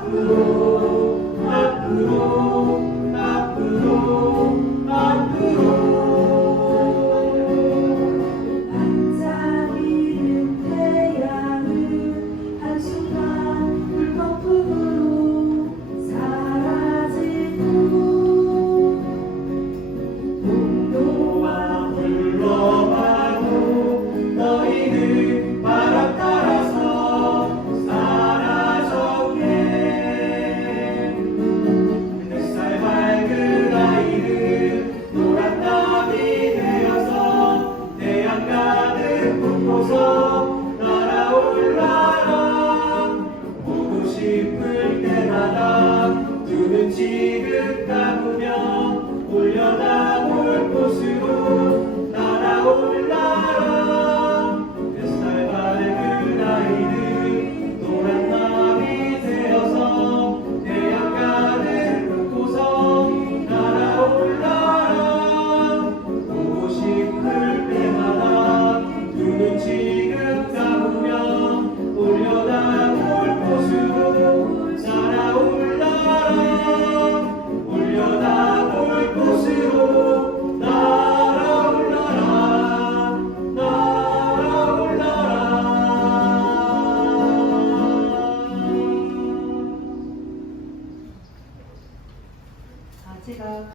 앞으로 앞으로 앞으로 반짝이는 태양은 한순간 불거품으로 사라지고 동로와 물러가고 너희는 바람 따라서 사라졌네. 햇살 밝은 아이는 노란 나비 되어서 태양 가득 품고서 날아올라라. 보고 싶을 때마다 두 눈 지금 감으며 올려다 볼 곳으로 날아올라라. 햇살 밝은 아이는 노란 나비 되어서 태양 가득 품고서 날아올라라. 보고 싶을 때마다 두 눈 지금 감으며 올려다 볼 곳으로 날아올라라. 올려다 볼 곳으로 날아올라라. 날아올라라. 제가